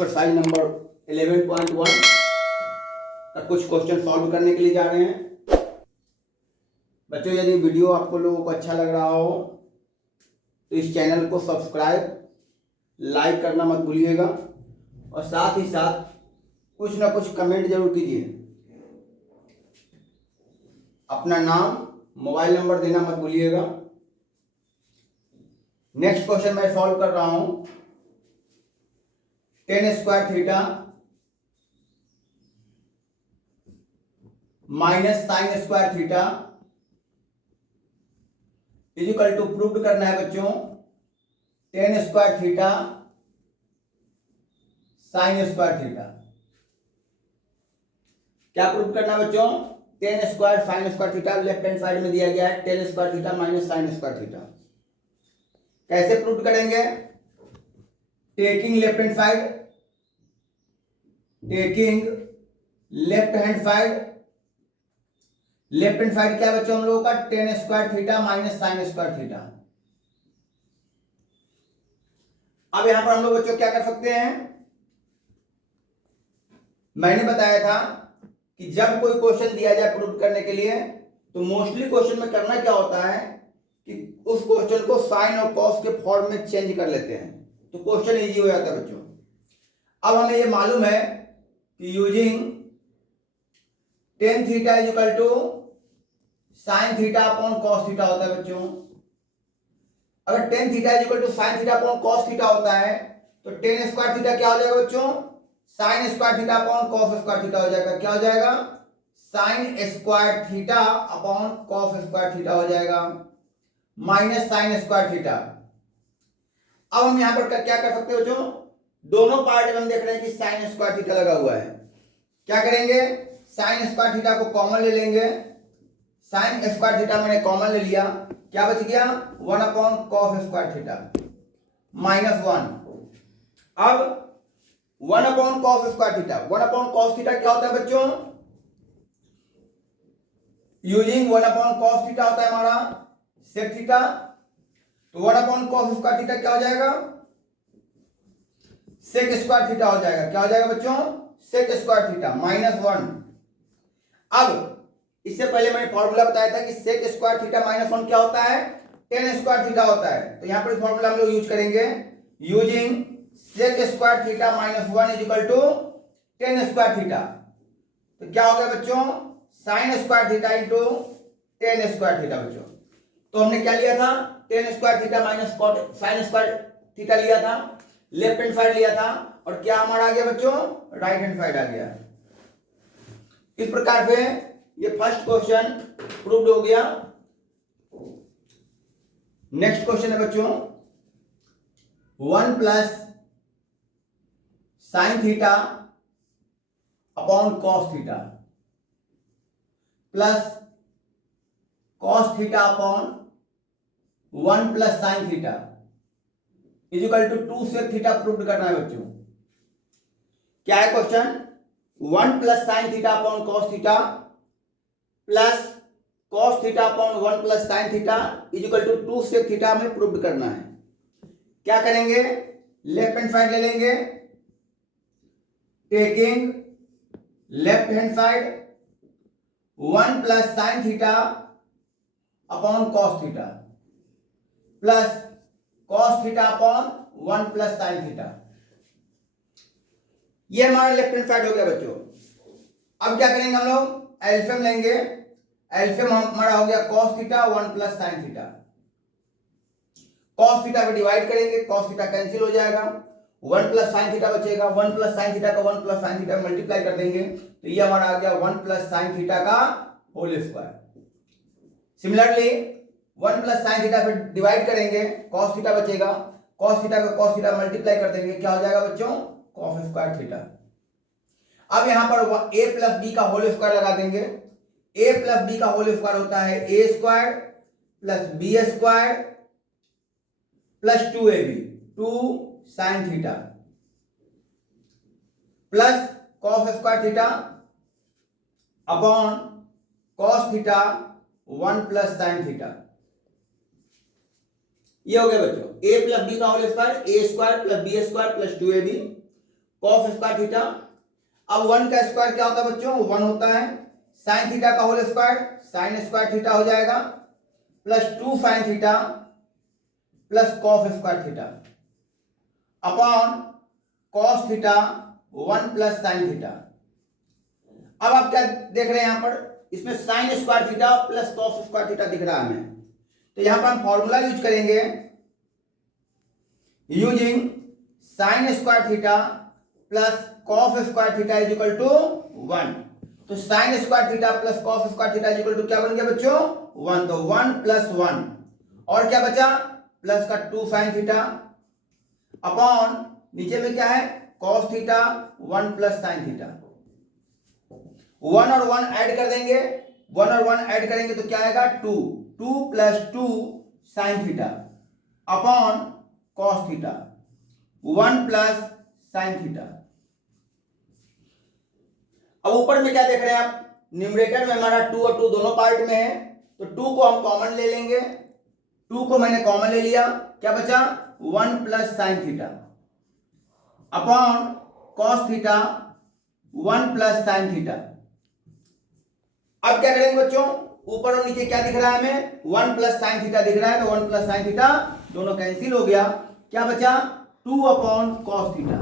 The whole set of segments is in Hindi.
एक्सरसाइज नंबर 11.1 का कुछ क्वेश्चन सॉल्व करने के लिए जा रहे हैं। बच्चों, यदि वीडियो आपको लोगों को अच्छा लग रहा हो तो इस चैनल को सब्सक्राइब लाइक करना मत भूलिएगा और साथ ही साथ कुछ ना कुछ कमेंट जरूर कीजिए। अपना नाम मोबाइल नंबर देना मत भूलिएगा। नेक्स्ट क्वेश्चन मैं सॉल्व कर रहा हूं। Tan square theta minus sine square theta is equal to prove करना है बच्चों tan square theta sine square theta. क्या प्रूव करना है बच्चों? Tan square sine square theta left hand side में दिया गया है, tan square theta minus sine square theta. कैसे प्रूव करेंगे? Taking left hand side, taking left hand side. Left hand side क्या है बच्चों हम लोगों का? Tan square theta minus sine square theta. अब यहां पर हम लोग बच्चों क्या कर सकते हैं? मैंने बताया था कि जब कोई क्वेश्चन दिया जाए प्रूव करने के लिए तो मोस्टली क्वेश्चन में करना क्या होता है कि उस क्वेश्चन को साइन और कॉस के फॉर्म में चेंज कर लेते हैं, तो क्वेश्चन इजी हो जाता है बच्चों। अब हमें ये मालूम है कि using tan theta is equal to sine theta upon cos theta होता है बच्चों। अगर tan theta is equal to sine theta upon cos theta होता है तो टेन स्क्वायर थीटा क्या हो जाएगा बच्चों? Sine square theta upon cos square theta हो जाएगा। क्या हो जाएगा? Sine square theta upon cos square theta हो जाएगा माइनस साइन स्क्वायर थीटा। अब हम यहां पर क्या कर सकते हो बच्चों? दोनों पार्ट में हम देख रहे हैं कि साइन स्क्वायर थीटा लगा हुआ है। क्या करेंगे? साइन स्क्वायर थीटा को कॉमन ले लेंगे। साइन स्क्वायर थीटा मैंने कॉमन ले लिया, क्या बच गया? One upon cos square theta minus one. अब one upon cos square theta, one upon cos theta क्या होता है बच्चों? Using one upon cos theta होता है हमारा सेक थीटा, तो one upon cos square theta क्या हो जाएगा? सेक स्क्वायर थीटा हो जाएगा। क्या हो जाएगा बच्चों? Sec square theta minus one. अब इससे पहले मैंने फॉर्मूला बताया था कि sec square theta minus one क्या होता है? टेन स्क्वायर थीटा होता है। तो यहां पर फॉर्मूला हम लोग यूज करेंगे using sec square theta minus one is equal to tan square theta. तो क्या हो गया बच्चों? Sine square theta into tan square theta बच्चों। तो हमने क्या लिया था? Tan square theta minus sine square theta लिया था, लेफ्ट हैंड साइड लिया था, और क्या हमारा आ गया बच्चों? राइट हैंड साइड आ गया। इस प्रकार से ये फर्स्ट क्वेश्चन प्रूव्ड हो गया। नेक्स्ट क्वेश्चन है बच्चों one plus sine theta upon cos theta plus cos theta upon one plus sine theta is equal to two sec theta prove करना है बच्चों। क्या है question? One plus sine theta upon cos theta plus cos theta upon one plus sine theta is equal to two sec theta हमें प्रूव करना है। क्या करेंगे? लेफ्ट हैंड साइड ले लेंगे, taking left hand side one plus sine theta upon cos theta plus cos theta upon one plus sine theta. ये हमारा लेफ्ट हैंड साइड हो गया बच्चों। अब क्या करेंगे हम लोग? एलसीएम लेंगे। एलसीएम हमारा हो गया cos theta one plus sine theta. Cos theta पे डिवाइड करेंगे, कॉस थीटा कैंसिल हो जाएगा, वन प्लस साइन थीटा बचेगा। वन प्लस साइन थीटा का one plus sine theta multiply कर देंगे तो ये हमारा आ गया वन प्लस साइन थीटा का whole square. Similarly one plus sine theta पे डिवाइड करेंगे, कॉस थीटा बचेगा, कॉस थीटा का कॉस थीटा मल्टीप्लाई कर देंगे, क्या हो जाएगा बच्चों? Cos square theta. अब यहां पर ए प्लस बी का होल स्क्वायर लगा देंगे। ए प्लस बी का होल स्क्वायर होता है A square plus B square plus two A B, two sine theta plus cos square theta upon cos theta one plus sine theta. ये हो गया बच्चों ए प्लस बी का whole square, A square plus B square plus two A B cos square theta. अब 1 का स्क्वायर क्या होता है बच्चों, 1 होता है। साइन थीटा का whole square sine square theta हो जाएगा, plus 2 sine theta plus cos square theta upon cos theta 1 plus sine theta. अब आप क्या देख रहे हैं यहां पर, इसमें sine square theta plus cos square theta दिख रहा है हमें, तो यहां पर हम फॉर्मूला यूज करेंगे using sine square theta plus cos square theta is equal to 1। तो sign square theta plus cos square theta is equal to क्या बन गया बच्चों, 1। तो 1 प्लस 1 और क्या बचा, प्लस का 2 साइन थीटा अपॉन नीचे में क्या है cos theta 1 plus sine theta. 1 और 1 ऐड कर देंगे, 1 और 1 ऐड करेंगे तो क्या आएगा 2 plus 2 sine theta upon cos theta 1 plus sine theta. अब ऊपर में क्या देख रहे हैं आप, न्यूमरेटर में हमारा 2 और 2 दोनों पार्ट में है, तो 2 को हम कॉमन ले लेंगे। 2 को मैंने कॉमन ले लिया, क्या बचा 1 plus sine theta upon cos theta 1 plus sine theta. अब क्या करेंगे बच्चों, ऊपर और नीचे क्या दिख रहा है हमें, 1 प्लस साइन थीटा दिख रहा है, तो 1 प्लस साइन थीटा दोनों कैंसिल हो गया, क्या बचा 2 अपॉन कॉस थीटा।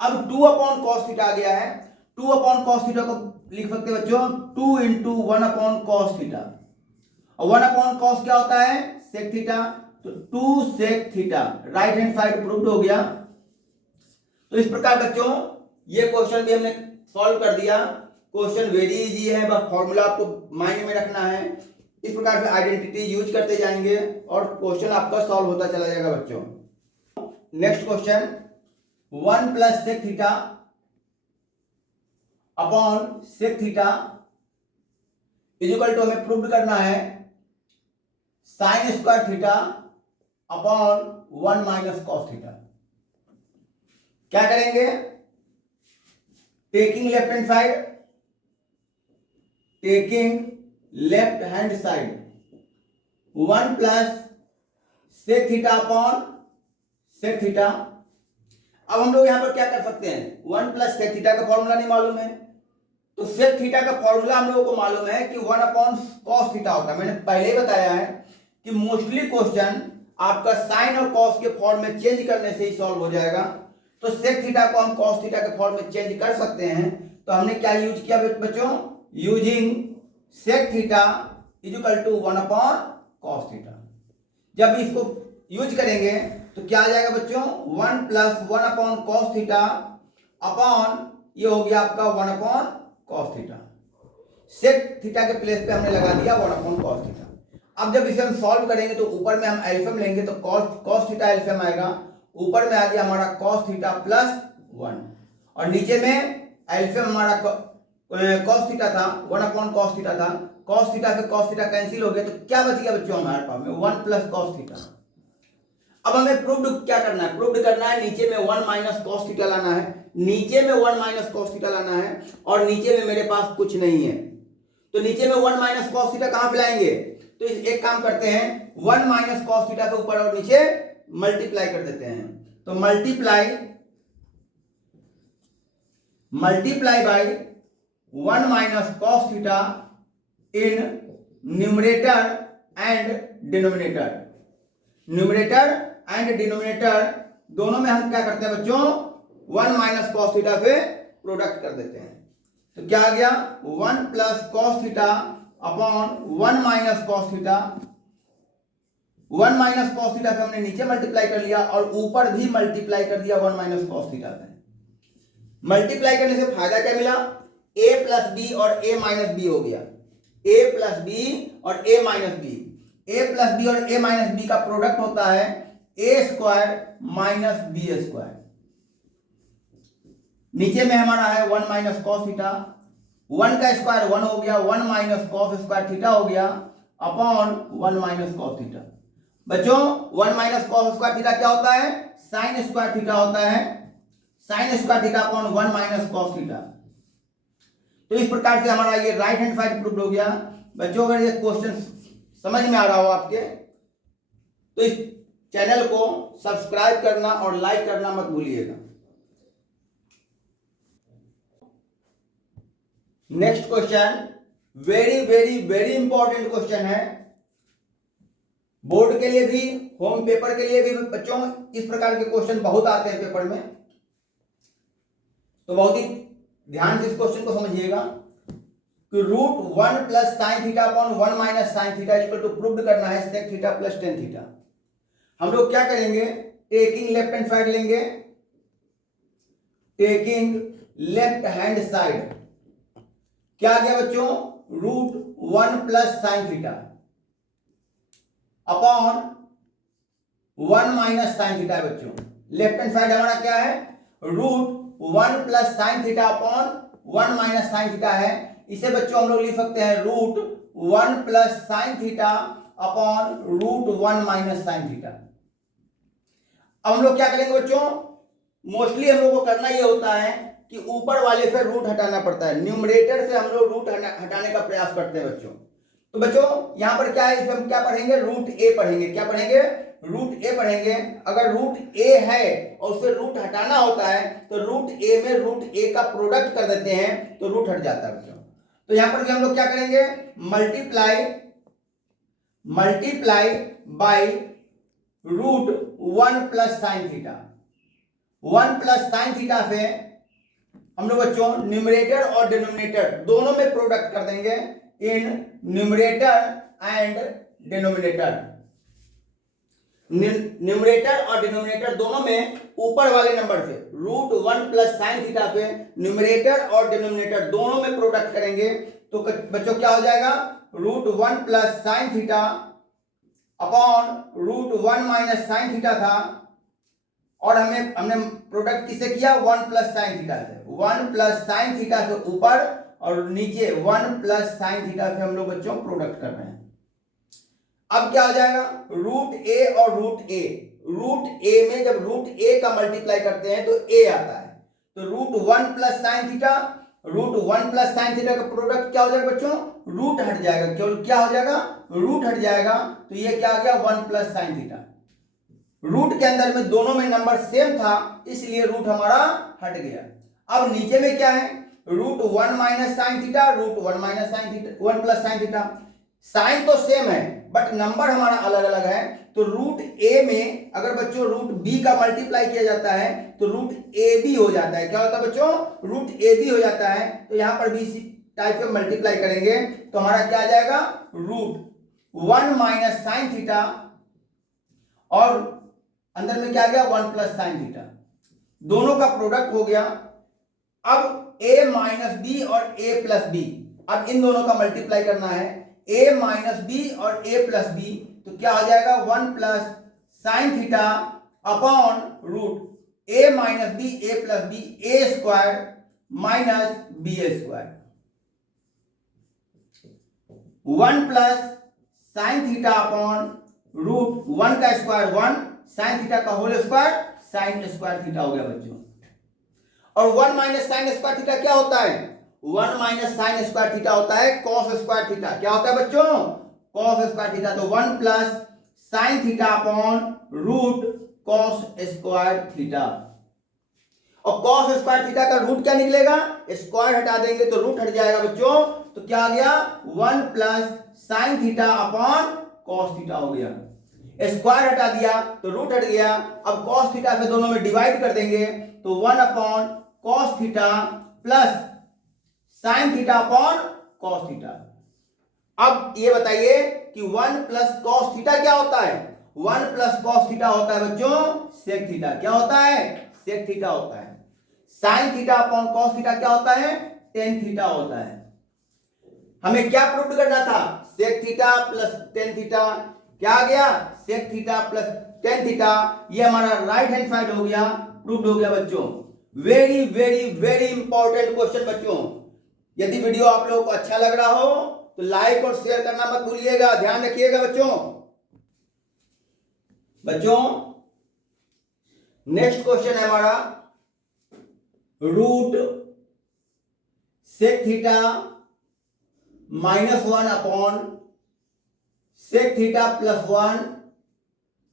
अब 2 अपॉन कॉस थीटा आ गया है, 2 अपॉन कॉस थीटा को लिख सकते हैं बच्चों 2 इंटू 1 अपॉन कॉस थीटा, और 1 अपॉन कॉस क्या होता है सेक थीटा, तो 2 sec theta, right hand side proved हो गया। तो इस प्रकार बच्चों ये क्वेश्चन भी हमने सॉल्व कर दिया। क्वेश्चन वेरी इजी है, बस फॉर्मूला आपको माइंड में रखना है। इस प्रकार से आइडेंटिटी यूज करते जाएंगे और क्वेश्चन आपका सॉल्व होता चला जाएगा बच्चों। Next question, 1 plus sec theta upon sec theta is equal to हमें प्रूव करना है sine square theta upon 1 minus cos theta. क्या करेंगे, taking left hand side, taking left hand side 1 plus sec theta upon sec theta. अब हम लोग यहां पर क्या कर सकते हैं, 1 प्लस सेक थीटा का फॉर्मूला नहीं मालूम है, तो सेक थीटा का फॉर्मूला हम लोगों को मालूम है कि 1 अपॉन कॉस थीटा होता है। मैंने पहले ही बताया है कि मोस्टली क्वेश्चन आपका साइन और कॉस के फॉर्म में चेंज करने से ही सॉल्व हो जाएगा। तो सेक थीटा को हम कॉस थीटा के फॉर्म में चेंज कर सकते हैं। तो हमने क्या यूज किया बच्चों, using sec theta is equal to 1 upon cos theta. जब इसको यूज करेंगे तो क्या आ जाएगा बच्चों, 1 plus 1 upon cos theta upon ये हो गया आपका 1 upon cos theta. Sec theta के प्लेस पे हमने लगा दिया 1 अपॉन कॉस थीटा। अब जब इसे हम सॉल्व करेंगे तो ऊपर में हम एल्सियम लेंगे, तो कॉस थीटा एल्सियम आएगा, ऊपर में आ गया हमारा कॉस थीटा प्लस 1, और नीचे में एल्सियम हमारा कॉस थीटा था 1 अपॉन कॉस थीटा था, कॉस थीटा से कॉस थीटा कैंसिल हो गया, तो क्या बच गया बच्चों हमारे पास में 1 प्लस कॉस थीटा। अब हमें प्रूव्ड क्या करना है, प्रूव्ड करना है नीचे में 1 माइनस कॉस थीटा लाना है, नीचे में 1 माइनस कॉस थीटा लाना है, और नीचे में मेरे पास कुछ नहीं है, तो नीचे में 1 माइनस कॉस थीटा कहां पे लाएंगे, तो एक काम करते हैं 1 माइनस कॉस थीटा के ऊपर और नीचे मल्टीप्लाई कर देते हैं। तो multiply by 1 minus cos theta in numerator and denominator. Numerator and denominator दोनों में हम क्या करते हैं बच्चों, 1 माइनस कॉस थीटा से प्रोडक्ट कर देते हैं। तो क्या आ गया 1 plus cos theta upon 1 minus cos theta. 1 minus cos theta से हमने नीचे मल्टीप्लाई कर लिया और ऊपर भी मल्टीप्लाई कर दिया 1 माइनस कॉस थीटा से। मल्टीप्लाई करने से फायदा क्या मिला, a प्लस बी और a माइनस बी हो गया, a प्लस बी और a minus B. a plus B और a माइनस बी का प्रोडक्ट होता है a square minus B square. नीचे में हमारा है 1 माइनस कॉस थीटा, 1 का स्क्वायर 1 हो गया, 1 माइनस कॉस स्क्वायर थीटा हो गया अपॉन 1 माइनस कॉस थीटा। बच्चों 1 माइनस कॉस स्क्वायर थीटा क्या होता है, साइन स्क्वायर थीटा होता है, sine square theta upon 1 minus cos theta. तो इस प्रकार से हमारा ये राइट हैंड साइड प्रूव हो गया। बच्चों अगर ये क्वेश्चन समझ में आ रहा हो आपके, तो इस चैनल को सब्सक्राइब करना और लाइक करना मत भूलिएगा। Next question very very very important question है, बोर्ड के लिए भी होम पेपर के लिए भी बच्चों इस प्रकार के क्वेश्चन बहुत आते हैं पेपर में, तो बहुत ही ध्यान से इस क्वेश्चन को समझिएगा कि √1 plus sine theta upon 1 minus sine theta equal to proved करना है sec theta plus tan theta. हम लोग क्या करेंगे, टेकिंग लेफ्ट हैंड साइड लेंगे, टेकिंग लेफ्ट हैंड साइड क्या आ गया बच्चों, √1 plus sine theta upon 1 minus sine theta है बच्चों। लेफ्ट हैंड साइड हमारा क्या है, √1 plus sine theta upon 1 minus sine theta है। इसे बच्चों हम लोग लिख सकते हैं √1 plus sine theta upon √1 minus sine theta. अब हम लोग क्या करेंगे बच्चों, मोस्टली हम लोग को करना ये होता है कि ऊपर वाले से रूट हटाना पड़ता है, न्यूमरेटर से हम लोग रूट हटाने का प्रयास करते हैं बच्चों। तो बच्चों यहां पर क्या है, इसमें हम क्या पढ़ेंगे, √a पढ़ेंगे। क्या पढ़ेंगे, √a पढ़ेंगे। अगर √a है और उसे रूट हटाना होता है तो √a में √a का प्रोडक्ट कर देते हैं तो रूट हट जाता है बच्चों। तो यहां पर भी हम लोग क्या करेंगे, multiply by √1 plus sine theta. 1 plus sine theta से हम लोग बच्चों न्यूमरेटर और डिनोमिनेटर दोनों में प्रोडक्ट कर देंगे, in numerator and denominator. Numerator और डिनोमिनेटर दोनों में ऊपर वाले नंबर से √1 प्लस साइन थीटा पे न्यूमरेटर और डिनोमिनेटर दोनों में प्रोडक्ट करेंगे तो बच्चों क्या हो जाएगा, √1 plus sine theta upon √1 minus sine theta था, और हमने प्रोडक्ट किसे किया, 1 प्लस साइन थीटा से। 1 प्लस साइन थीटा से ऊपर और नीचे 1 प्लस साइन थीटा से हम लोग बच्चों प्रोडक्ट कर रहे हैं। अब क्या हो जाएगा, √a और √a में जब √a का मल्टीप्लाई करते हैं तो a आता है, तो √1 plus sine theta, √1 plus sine theta का प्रोडक्ट क्या हो जाएगा बच्चों, रूट हट जाएगा। केवल क्या हो जाएगा, रूट हट जाएगा, तो ये क्या आ गया, 1 प्लस साइन थीटा। रूट के अंदर में दोनों में नंबर सेम था इसलिए रूट हमारा हट गया। अब नीचे में क्या है, √1 minus sine theta, √1 minus sine theta, 1 plus sine theta. Sine तो सेम है बट नंबर हमारा अलग अलग है, तो √a में अगर बच्चों √b का मल्टीप्लाई किया जाता है तो √ab हो जाता है। क्या होता है बच्चों, √ab हो जाता है। तो यहां पर भी इसी टाइप से मल्टीप्लाई करेंगे तो हमारा क्या आ जाएगा, √1 माइनस साइन थीटा और अंदर में क्या गया, 1 प्लस साइन थीटा, दोनों का प्रोडक्ट हो गया। अब a माइनस बी और a प्लस बी, अब इन दोनों का मल्टीप्लाई करना है, a माइनस बी और a प्लस बी, तो क्या हो जाएगा, 1 plus sine theta upon √a minus B a plus B, a square minus b square. 1 plus sine theta upon √1 का स्क्वायर 1, साइन थीटा का whole square sine square theta हो गया बच्चों। और 1 माइनस साइन स्क्वायर थीटा क्या होता है, 1 माइनस साइन स्क्वायर थीटा होता है कॉस स्क्वायर थीटा। क्या होता है बच्चों, कॉस स्क्वायर थीटा। तो 1 plus sine theta upon √cos square theta. और कॉस स्क्वायर थीटा का रूट क्या निकलेगा, स्क्वायर हटा देंगे तो रूट हट जाएगा बच्चों। तो क्या आ गया, 1 plus sine theta upon cos theta हो गया। स्क्वायर हटा दिया तो रूट हट गया। अब कॉस थीटा से दोनों में डिवाइड कर देंगे तो 1 upon cos theta plus sine theta upon cos theta. अब ये बताइए कि 1 प्लस कॉस थीटा क्या होता है, 1 प्लस कॉस थीटा होता है बच्चों सेक थीटा। क्या होता है, सेक थीटा होता है। Sine theta upon cos theta क्या होता है, टेन थीटा होता है। हमें क्या प्रूव करना था, sec theta plus tan theta. क्या आ गया, sec theta plus tan theta. ये हमारा राइट हैंड साइड हो गया, प्रूव हो गया बच्चों। Very very very important question बच्चों। यदि वीडियो आप लोगों को अच्छा लग रहा हो तो लाइक और शेयर करना मत भूलिएगा, ध्यान रखिएगा बच्चों। नेक्स्ट क्वेश्चन है हमारा, root sec theta -1 upon sec theta +1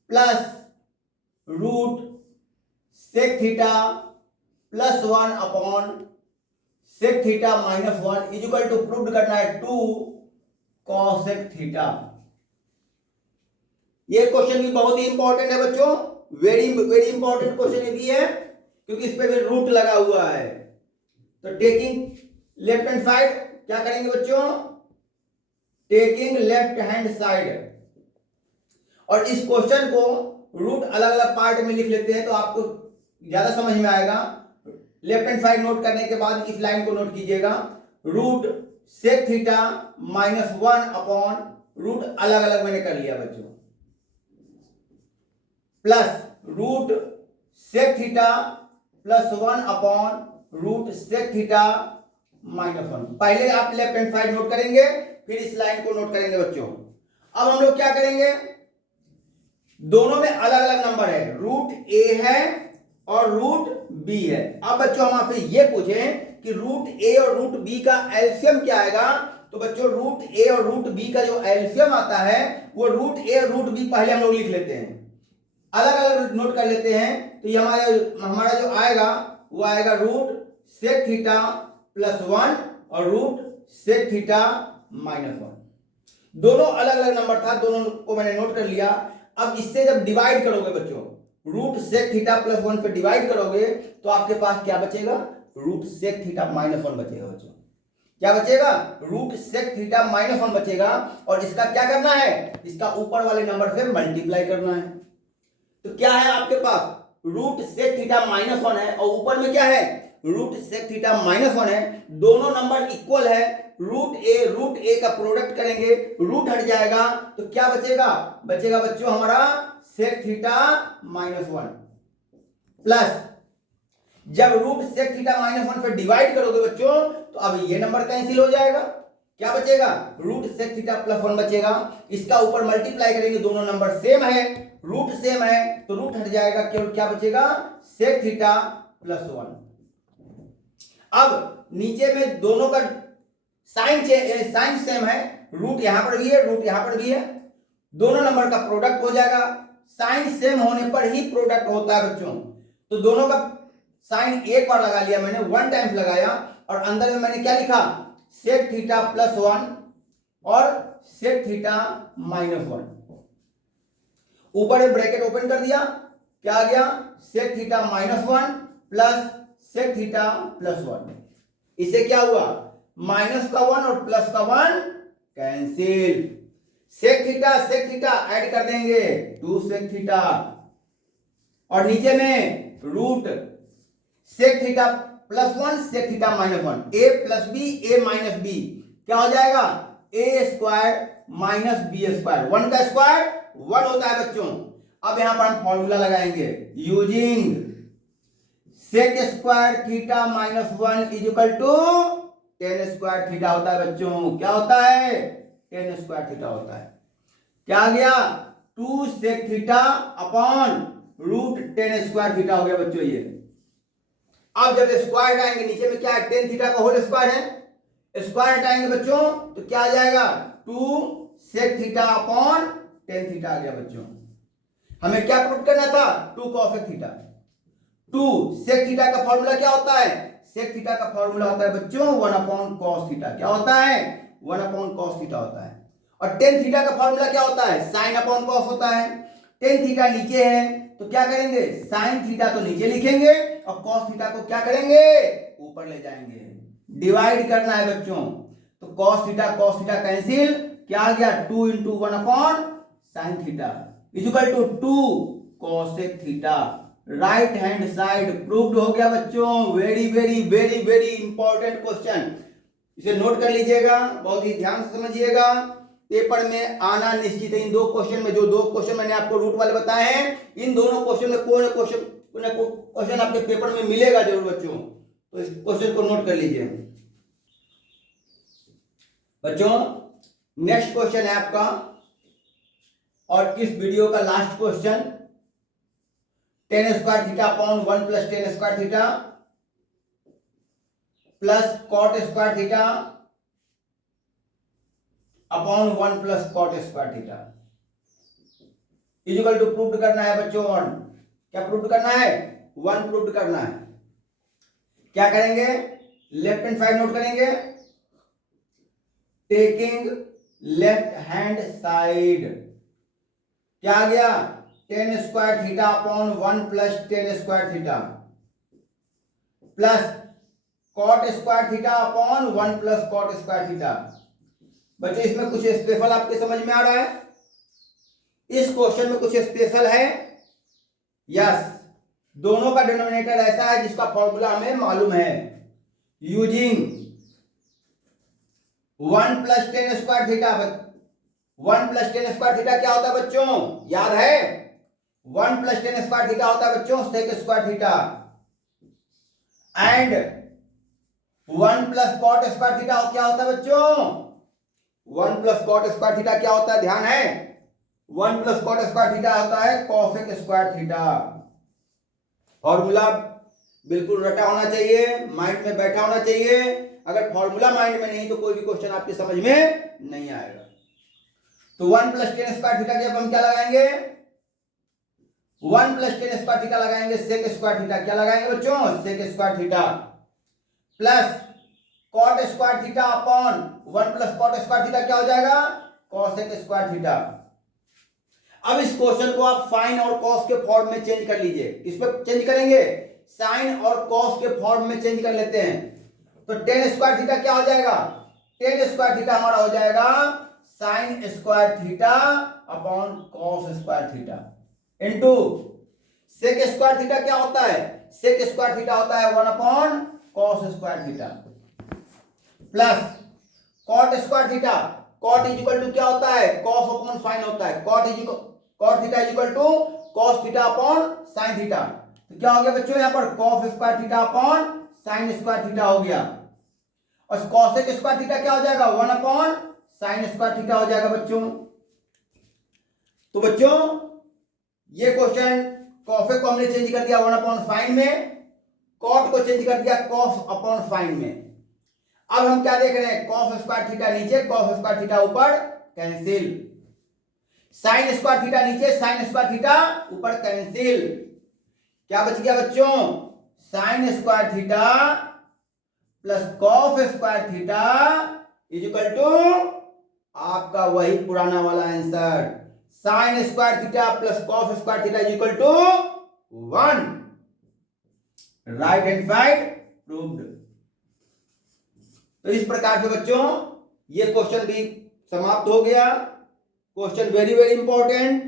plus root sec theta +1 upon sec theta minus 1 is equal to prove करना है 2 कॉसेक थीटा। ये क्वेश्चन भी बहुत ही इंपॉर्टेंट है बच्चों, वेरी वेरी इंपॉर्टेंट क्वेश्चन ये भी है क्योंकि इस पे भी रूट लगा हुआ है। तो टेकिंग लेफ्ट हैंड साइड क्या करेंगे बच्चों, टेकिंग लेफ्ट हैंड साइड, और इस क्वेश्चन को रूट अलग अलग पार्ट में लिख लेते हैं तो आपको ज्यादा समझ में आएगा। लेफ्ट हैंड साइड नोट करने के बाद इस लाइन को नोट कीजिएगा, root sec theta minus 1 upon root अलग अलग मैंने कर लिया बच्चों, plus root sec theta plus 1 upon root sec theta minus 1। पहले आप लेफ्ट हैंड साइड नोट करेंगे फिर इस लाइन को नोट करेंगे बच्चों। अब हम लोग क्या करेंगे, दोनों में अलग अलग नंबर है, रूट ए है और रूट बी है। अब बच्चों हम आपसे ये पूछें कि रूट ए और रूट बी का एलसीएम क्या आएगा, तो बच्चों रूट ए और रूट बी का जो एलसीएम आता है वो रूट ए और रूट बी पहले हम लोग लिख लेते हैं, अलग अलग नोट कर लेते हैं। तो ये हमारा जो आएगा वो आएगा रूट सेक थीटा प्लस 1 और रूट सेक थीटा माइनस 1। दोनों अलग अलग नंबर था, दोनों को मैंने नोट कर लिया। अब इससे जब डिवाइड करोगे बच्चों, रूट सेक थीटा प्लस 1 पे डिवाइड करोगे तो आपके पास क्या बचेगा, रूट सेक थीटा माइनस 1 बचेगा बच्चों। क्या बचेगा, रूट सेक थीटा माइनस 1 बचेगा, और इसका क्या करना है, इसका ऊपर वाले नंबर से मल्टीप्लाई करना है। तो क्या है आपके पास, रूट सेक थीटा माइनस 1 है और ऊपर में क्या है, रूट सेक थीटा माइनस 1 है। दोनों नंबर इक्वल है, रूट ए का प्रोडक्ट करेंगे, रूट हट जाएगा तो क्या बचेगा, बचेगा बच्चों हमारा सेक थीटा माइनस 1 प्लस, जब रूट सेक थीटा माइनस 1 पे डिवाइड करोगे बच्चों तो अब ये नंबर कैंसिल हो जाएगा, क्या बचेगा, रूट सेक थीटा प्लस 1 बचेगा। इसका ऊपर मल्टीप्लाई करेंगे, दोनों नंबर सेम है, रूट सेम है तो रूट हट जाएगा, केवल क्या बचेगा, सेक थीटा प्लस 1। अब नीचे में दोनों का साइन सेम है, रूट यहां पर भी है रूट यहां पर भी है, दोनों नंबर का प्रोडक्ट हो जाएगा। साइन सेम होने पर ही प्रोडक्ट होता है बच्चों। तो दोनों का साइन एक बार लगा लिया मैंने, 1 टाइम्स लगाया, और अंदर में मैंने क्या लिखा, सेक थीटा प्लस 1 और सेक थीटा माइनस 1। ऊपर एक ब्रैकेट ओपन कर दिया, क्या आ गया, sec theta minus 1 plus sec theta plus 1। इसे क्या हुआ, माइनस का 1 और प्लस का 1 कैंसिल, सेक थीटा ऐड कर देंगे 2 सेक थीटा, और नीचे में root sec theta plus 1 sec theta minus 1, A plus B A minus B क्या हो जाएगा, A square minus B square, 1 का स्क्वायर 1 होता है बच्चों। अब यहां पर हम फॉर्मूला लगाएंगे, using sec square theta minus 1 is equal to tan square theta होता है बच्चों। क्या होता है, टेन स्क्वायर थीटा होता है। क्या आ गया, 2 sec theta upon root tan square theta हो गया बच्चों ये। अब जब स्क्वायर आएंगे, नीचे में क्या है, टेन थीटा का होल स्क्वायर है, स्क्वायर हटाएंगे बच्चों तो क्या आ जाएगा, 2 sec theta upon tan theta आ गया बच्चों। हमें क्या प्रूव करना था, 2 कॉसेक थीटा। 2 सेक थीटा का फॉर्मूला क्या होता है, सेक थीटा का फॉर्मूला होता है बच्चों 1 अपॉन कॉस थीटा। क्या होता है, 1 अपॉन कॉस थीटा होता है। और टेन थीटा का फॉर्मूला क्या होता है, साइन अपॉन कॉस होता है। टेन थीटा नीचे है तो क्या करेंगे, साइन थीटा तो नीचे लिखेंगे और कॉस थीटा को क्या करेंगे, ऊपर ले जाएंगे, डिवाइड करना है बच्चों। तो कॉस थीटा कैंसिल, क्या आ गया, 2 into 1 upon sine theta is equal to 2 cosec theta. Right hand side proved हो गया बच्चों। Very very very very important question, इसे नोट कर लीजिएगा, बहुत ही ध्यान से समझिएगा, पेपर में आना निश्चित है। इन 2 क्वेश्चन में, जो 2 क्वेश्चन मैंने आपको रूट वाले बताए हैं, इन दोनों क्वेश्चन में कोई क्वेश्चन आपके पेपर में मिलेगा जरूर बच्चों। तो इस क्वेश्चन को नोट कर लीजिए बच्चों। नेक्स्ट क्वेश्चन है आपका, और इस वीडियो का last question, tan square theta upon 1 plus tan square theta plus cot square theta upon 1 plus cot square theta is equal to prove करना है बच्चों 1। क्या प्रूव करना है, 1 प्रूव करना है। क्या करेंगे, लेफ्ट हैंड साइड नोट करेंगे, टेकिंग लेफ्ट हैंड साइड क्या आ गया, tan square theta upon 1 plus tan square theta plus cot square theta upon 1 plus cot square theta. बच्चों इसमें कुछ स्पेशल आपके समझ में आ रहा है? इस क्वेश्चन में कुछ स्पेशल है? यस, दोनों का डिनोमिनेटर ऐसा है जिसका फॉर्मूला हमें मालूम है। Using 1 plus tan square theta, 1 plus tan square theta क्या होता है बच्चों, याद है? 1 प्लस टेन स्क्वायर थीटा होता है बच्चों sec square theta, and 1 plus cot square theta क्या होता है बच्चों, 1 प्लस कॉट स्क्वायर थीटा क्या होता है, ध्यान है? 1 प्लस कॉट स्क्वायर थीटा होता है कॉसेक स्क्वायर थीटा। फॉर्मूला बिल्कुल रटा होना चाहिए, माइंड में बैठा होना चाहिए। अगर फॉर्मूला माइंड में नहीं तो कोई भी क्वेश्चन आपकी समझ में नहीं आएगा। तो 1 प्लस टेन स्क्वायर थीटा के अब हम क्या लगाएंगे, 1 प्लस टेन स्क्वायर थीटा लगाएंगे सेक स्क्वायर थीटा, क्या लगाएंगे बच्चों, sec square theta plus cot square theta upon 1 plus cot square theta क्या हो जाएगा, कॉसेक स्क्वायर थीटा। अब इस क्वेश्चन को आप साइन और कॉस के फॉर्म में चेंज कर लीजिए। किस पे चेंज करेंगे, साइन और कॉस के फॉर्म में चेंज कर लेते हैं। तो टेन स्क्वायर थीटा क्या हो जाएगा, टेन स्क्वायर थीटा हमारा हो जाएगा sine square theta upon cos square theta into sec square theta क्या होता है, सेक स्क्वायर थीटा होता है 1 upon cos square theta plus cot square theta, cot is equal to क्या होता है, कॉस अपॉन साइन होता है, cot theta is equal to cos theta upon sine theta. तो क्या हो गया बच्चों, यहां पर cos square theta upon sine square theta हो गया, और कॉसेक स्क्वायर थीटा क्या हो जाएगा, 1 अपॉन साइन स्क्वायर थीटा हो जाएगा बच्चों। तो बच्चों ये क्वेश्चन कॉसेक को हमने चेंज कर दिया 1 अपॉन साइन में, कॉट को चेंज कर दिया कॉस अपॉन साइन में। अब हम क्या देख रहे हैं, कॉस स्क्वायर थीटा नीचे, कॉस स्क्वायर थीटा ऊपर, कैंसिल। साइन स्क्वायर थीटा नीचे, साइन स्क्वायर थीटा ऊपर, कैंसिल। क्या बच गया बच्चों, sine square theta plus cos square theta is equal to आपका वही पुराना वाला answer, sine square theta plus cos square theta is equal to 1। Right hand side proved. तो इस प्रकार से बच्चों ये क्वेश्चन भी समाप्त हो गया। Question very very important,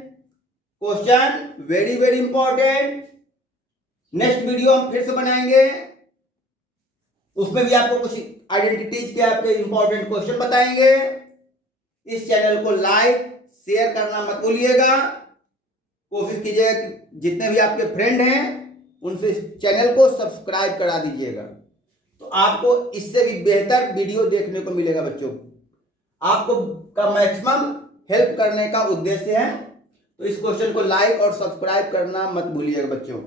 question very very important. Next video हम फिर से बनाएंगे, उसमें भी आपको कुछ आइडेंटिटीज के आपके इंपॉर्टेंट क्वेश्चन बताएंगे। इस चैनल को लाइक शेयर करना मत भूलिएगा। कोशिश कीजिएगा कि जितने भी आपके फ्रेंड हैं उनसे इस चैनल को सब्सक्राइब करा दीजिएगा, तो आपको इससे भी बेहतर वीडियो देखने को मिलेगा बच्चों। आपको का मैक्सिमम हेल्प करने का उद्देश्य है, तो इस क्वेश्चन को लाइक और सब्सक्राइब करना मत भूलिएगा बच्चों।